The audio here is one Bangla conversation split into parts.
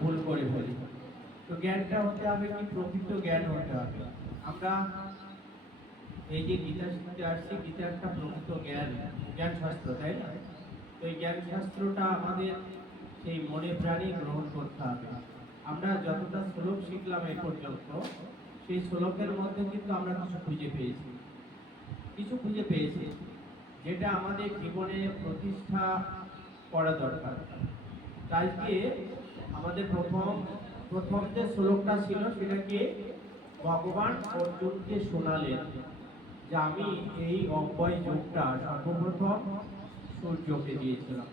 ভুল করে ফেলি তো জ্ঞানটা হতে হবে কি? প্রকৃত জ্ঞান হতে হবে। আমরা এই যে গীতা শিখতে আসছি, গীতা একটা প্রকৃত জ্ঞান জ্ঞান শাস্ত্র তাই না? তো এই জ্ঞান শাস্ত্রটা আমাদের সেই মনে প্রাণে গ্রহণ করতে হবে। আমরা যতটা শ্লোক শিখলাম এই পর্যন্ত, সেই শ্লোকের মধ্যে কিন্তু আমরা কিছু খুঁজে পেয়েছি। কিছু খুঁজে পেয়েছি যেটা আমাদের জীবনে প্রতিষ্ঠা করা দরকার। আজকে আমাদের প্রথম প্রথম যে শ্লোকটা ছিল সেটাকে ভগবান অর্জুনকে শোনালেন যে আমি এই অব্যয় যোগটা সর্বপ্রথম সূর্যকে দিয়েছিলাম।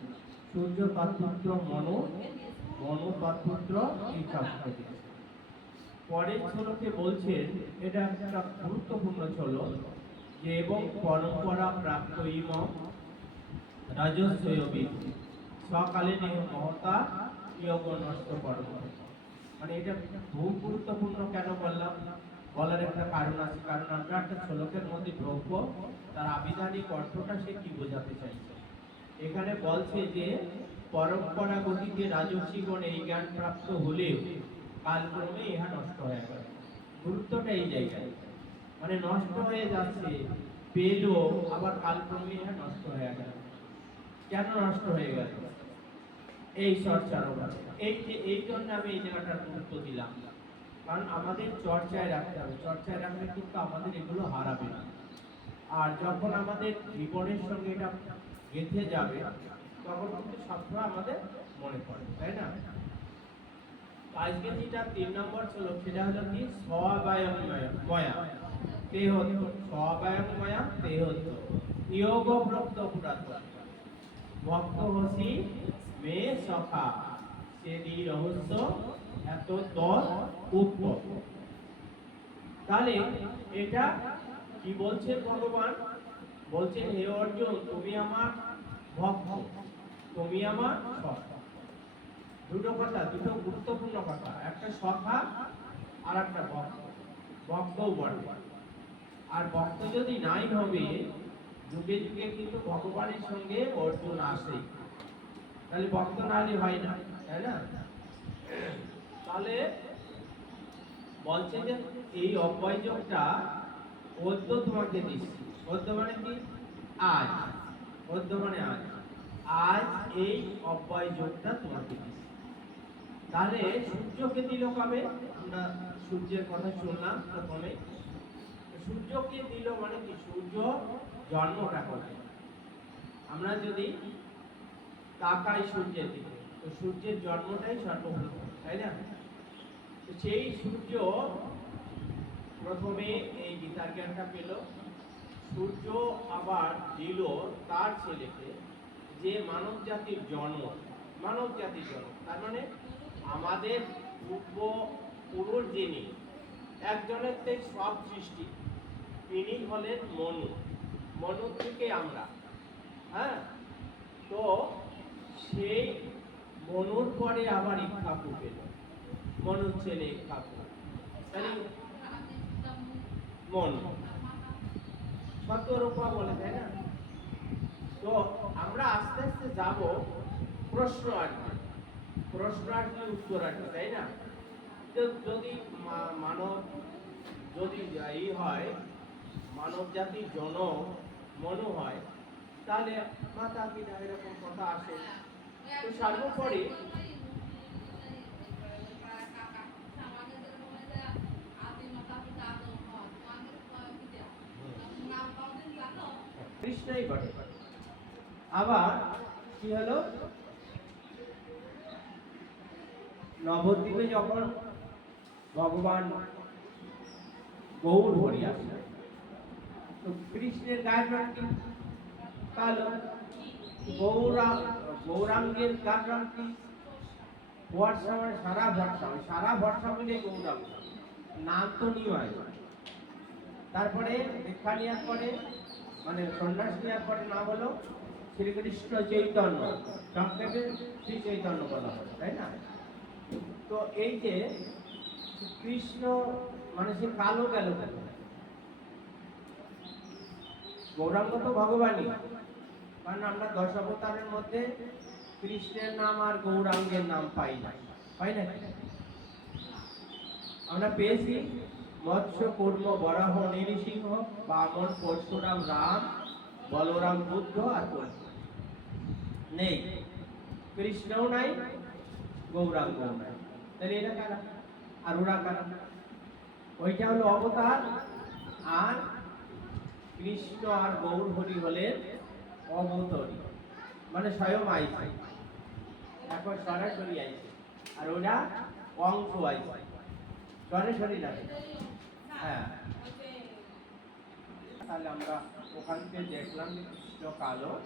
সূর্য তৎপুত্র মনো মনো তৎপুত্র পরের শ্লোকে বলছেন, এটা একটা গুরুত্বপূর্ণ শ্লোক, যে এবং পরম্পরা প্রাপ্ত ইম রাজস্বয়বি। সকালে মহতা নষ্ট কর্ম মানে এটা বহু গুরুত্বপূর্ণ কেন বললাম? বলার একটা কারণ আছে, কারণ আমরা একটা শ্লোকের মধ্যে ঢুকবো তার আবিধানিক অর্থটা সে কি বোঝাতে চাইছে? এখানে বলছে যে পরম্পরা গতিতে রাজস্বীগণ এই জ্ঞান প্রাপ্ত হলেও কালক্রমে ইহা নষ্ট হয়ে গেল। গুরুত্বটা এই জায়গায়। মানে নষ্ট হয়ে যাচ্ছে পেল আবার কালক্রমে ইহা নষ্ট হয়ে গেল। কেন নষ্ট হয়ে গেল? এই চর্চার অভাবে এই যে, এই জন্য আমি এই জায়গাটার গুরুত্ব দিলাম। কারণ আমাদের চর্চায় রাখতে হবে। চর্চায় রাখলে কিন্তু আমাদের এগুলো হারাবে না। আর যখন আমাদের জীবনের সঙ্গে এটা গেঁথে যাবে, তখন কিন্তু সবসময় আমাদের মনে পড়ে, তাই না? আজকে যেটা তিন নম্বর ছিল সেটা হলো কি? স্ববায়ম ময়া। তে হতো স্ববায়ম ময়া তে হতো ইয়োগ প্রপ্ত পুরাতন। ভক্ত হসি মে সখা। সেদি রহস্য এত দল তাহলে এটা কি বলছেন ভগবান? বলছেন হে অর্জুন, তুমি আমার ভক্ত, তুমি আমার সখা। দুটো কথা, দুটো গুরুত্বপূর্ণ কথা, একটা সখা আর একটা ভক্ত। ভক্তও বটে। আর ভক্ত যদি নাই হবে যুগে যুগে কিন্তু ভগবানের সঙ্গে অর্জুন আসে। তাহলে ভক্ত না হলে হয় না, তাই না? তাহলে বলছে যে এই অব্যয়যোগটা অদ্য তোমাকে দিচ্ছি। অদ্য মানে কি? আজ। অদ্য মানে আজ। আজ এই অব্যয় যোগটা তোমাকে দিচ্ছি। তাহলে সূর্যকে দিল কবে? আমরা সূর্যের কথা শুনলাম প্রথমে। সূর্যকে দিল মানে কি? সূর্য জন্মটা করে আমরা যদি তাকাই সূর্যের দিকে। তো সূর্যের জন্মটাই সর্বপ্রথম, তাই না? তো সেই সূর্য প্রথমে এই গীতার জ্ঞানটা পেল। সূর্য আবার দিল তার ছেলেকে, যে মানব জাতির জন্ম। মানব জাতির জন্ম, তার মানে আমাদের পূর্ব পুরুষ যিনি, একজনের থেকে সব সৃষ্টি, তিনি হলেন মনু। মনু থেকে আমরা হ্যাঁ? তো সেই মনুর পরে আবার ইক্ষাকু পেল মনুর ছেলে ইক্ষাকু তাহলে মন। শতরূপা বলে, তাই না? তো আমরা আস্তে আস্তে যাব প্রশ্ন আসবে প্রশ্ন আসবে উত্তর আসবে তাই না? যদি মানব যদি এই হয়, মানব জাতির জনক মনু হয়, তাহলে মাতা পিতা এরকম কথা আসে। তো সর্বোপরি কৃষ্ণই ঘটে আবার কি হলো? নবদ্বীপে যখন ভগবান গৌর হরি আসে তো কৃষ্ণের গায়ের রং কি? কালো। গৌরা গৌরাঙ্গের গায়ের রং কি? ভরসা মানে সারা ভরসা সারা ভরসা মিলে গৌরাঙ্গ। নাম তো নিমাই তারপরে দীক্ষা নেওয়ার পরে মানে সন্ন্যাস নেওয়ার পরে নাম হলো শ্রীকৃষ্ণ চৈতন্য। সংক্ষেপে শ্রী চৈতন্য বলা হয়, তাই না? তো এই যে কৃষ্ণ মানে সে কালো গেল গৌরাঙ্গ তো ভগবানই। কারণ আমরা দশ অবতারের মধ্যে কৃষ্ণের নাম আর গৌরাঙ্গের নাম পাই না। হয় না আমরা পেয়েছি মৎস্য, কুর্ম, বরাহ, নৃসিংহ, বামন, পরশুরাম, রাম, বলরাম, বুদ্ধ আর নেই। কৃষ্ণও নাই, গৌরাঙ্গও নাই। তাহলে এটা কারা? আর ওরা কারা? ওইটা হলো অবতার। আর কৃষ্ণ আর গৌর হরি হলেন অবতরী মানে স্বয়ং আইছে। এখন সরাসরি আইছে। আর ওরা অংশ আইছে। সরাসরি না। হ্যাঁ। তাহলে আমরা ওখান থেকে দেখলাম যে কৃষ্ণ কালো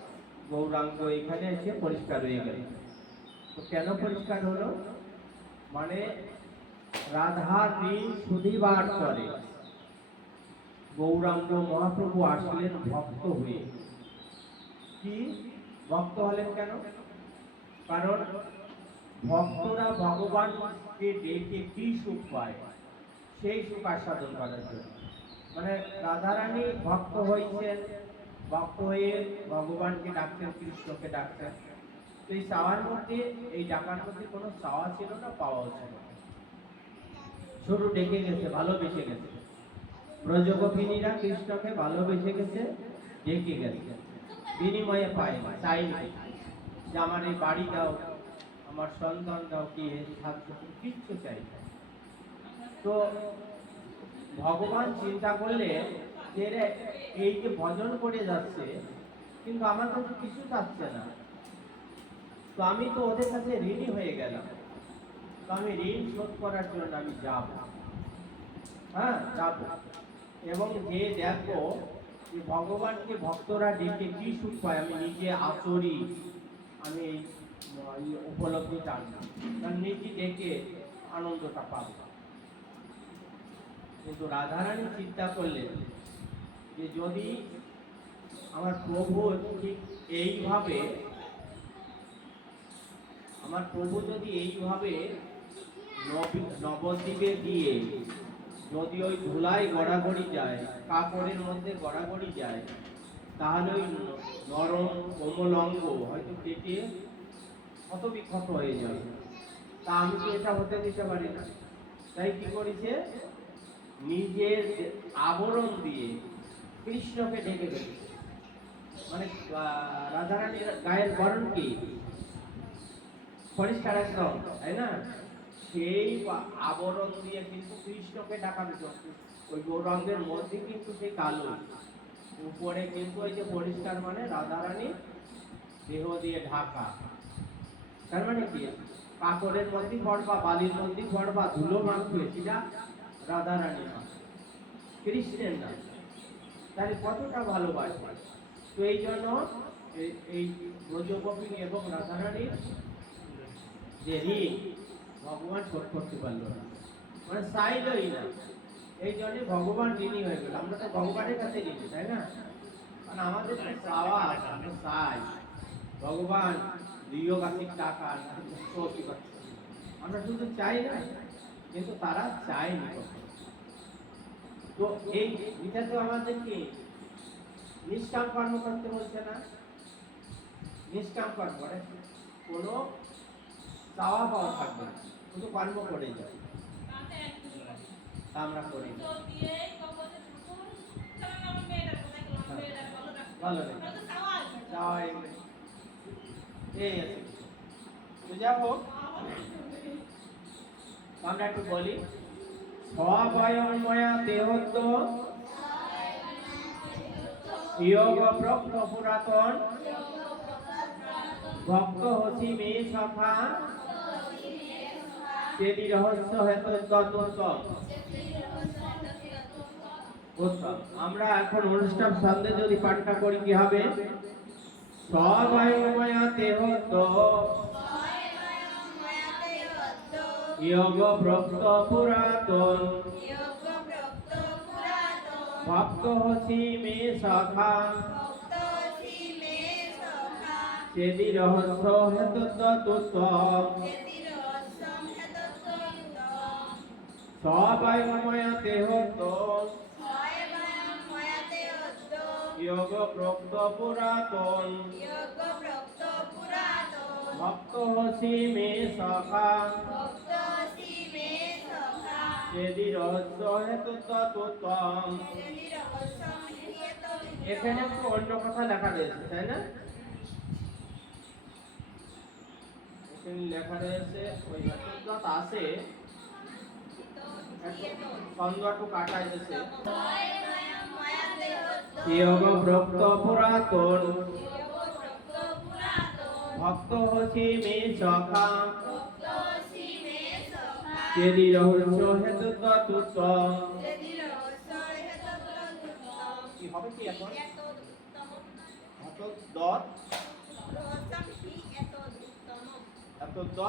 গৌরাঙ্গ এখানে এসে পরিষ্কার হয়ে গেল। তো কেন পরিষ্কার হলো? মানে রাধার ঋণ সুধিবার করে গৌরাঙ্গ মহাপ্রভু আসলেন ভক্ত হয়ে। কি? ভক্ত হলেন কেন? কারণ ভক্তরা ভগবানকে ডেকে কি সুখ পায়? সেই সুখ আস্বাদন করার জন্য। মানে রাধারানী ভক্ত হয়েছেন, ভক্ত হয়ে ভগবানকে ডাকতেন কৃষ্ণকে ডাকতেন তো এই চাওয়ার মধ্যে, এই ডাকার মধ্যে কোনো চাওয়া ছিল না, পাওয়াও ছিল। শুধু ডেকে গেছে, ভালোবেসে গেছে। ব্রজগোপিনীরা কৃষ্ণকে ভালোবেসে গেছে, ডেকে গেছে। বিনিময়ে পায় না নাই যে আমার এই বাড়ি দাও আমার সন্তান দাও কি সাহায্য কিচ্ছু চাই। তো ভগবান চিন্তা করলে যে এই যে ভজন করে যাচ্ছে, কিন্তু আমার কাছে কিছু চাচ্ছে না। তো আমি তো ওদের কাছে ঋণী হয়ে গেলাম। তো আমি ঋণ শোধ করার জন্য আমি যাব। হ্যাঁ যাব। এবং যে দেখো যে ভগবানকে ভক্তরা ডেকে কি সুখ পায়, আমি নিজে আচরি আমি উপলব্ধিটা আনলাম কারণ নিজে ডেকে আনন্দটা পাবো। কিন্তু রাধারানী চিন্তা করলেন যে যদি আমার প্রভু ঠিক এইভাবে, আমার প্রভু যদি এইভাবে নবী- নবদ্বীপে গিয়ে যদি ওই ধুলায় গড়াগড়ি যায়, কাপড়ের মধ্যে গড়াগড়ি যায়, তাহলে ওই নরম কোমল অঙ্গ হয়তো কেটে ক্ষত বিক্ষত হয়ে যাবে। তা আমি তো এটা হতে দিতে পারি না। তাই কি করেছে? নিজের আবরণ দিয়ে কৃষ্ণকে ঢেকে ফেলেছে। মানে রাধারানীর গায়ের বরণ কি? পরিষ্কার একদম, তাই না? সেই আবরণ দিয়ে কিন্তু কৃষ্ণকে ঢাকা দিত ওই গৌরঙ্গের মধ্যে কিন্তু সেই কালো। উপরে কিন্তু ওই যে পরিষ্কার মানে রাধারানী দেহ দিয়ে ঢাকা। তার মানে কি? কাপড়ের মধ্যে পড়বা, বালির মধ্যে পড়বা, ধুলো মাখবে, সেটা রাধারানী কৃষ্ণের না তাহলে কতটা ভালোবাসবে তো এই জন্য এই ব্রজগোপিনী এবং রাধারানীর যে ঋণ ভগবান শোধ করতে পারল না। মানে চাইলই না। এই জন্য ভগবান ঋণী হয়ে গেল। আমরা তো ভগবানের কাছে ঋণী, তাই না? কারণ আমাদের তো চাওয়া আমরা চাই ভগবান দিও গাছির টাকা আমরা শুধু চাই না, কিন্তু তারা চায়নি। তো এই এটা তো আমাদেরকে নিষ্কাম কর্ম করতে বলছে না? নিষ্কাম কর্ম মানে কোনো চাওয়া পাওয়া থাকবে না। শুধু কর্ম করে যাবে। তা আমরা করি। ভালো এই আছে। তো যাই হোক। আমরা একটু বলি স্বয়ংময়া দেহত্ব যোগ প্রক্ত পুরাতন ভক্ত হসি মে সখা। সেদি রহস্য হেতু তত্ত্ব উত্তম আমরা এখন অনুষ্ঠান সন্ধে যদি পাঠটা করি, কি হবে? স্বয়ংময়া দেহত্ব যোগ প্রক্ত পুরাতন। ভক্ত হসি মে সখা। সেদি রহস্য হেতু তত্ত্ব স্বয়ংময়া দেহত্ব যোগ প্রক্ত পুরাতন। ভক্ত হসি মে সখা। যদি রহস্য হেতু তত্ত্বম এখানে একটু অন্য কথা লেখা রয়েছে তাই না? এখানে লেখা রয়েছে ওই আছে। ছন্দ একটু কাটাইতেছে যোগ ব্রক্ত পুরাতন ভক্ত হসি মে সখা যদি রহস্য হেতু তত্ত্বম কি হবে কি এখন? এত দত এত দত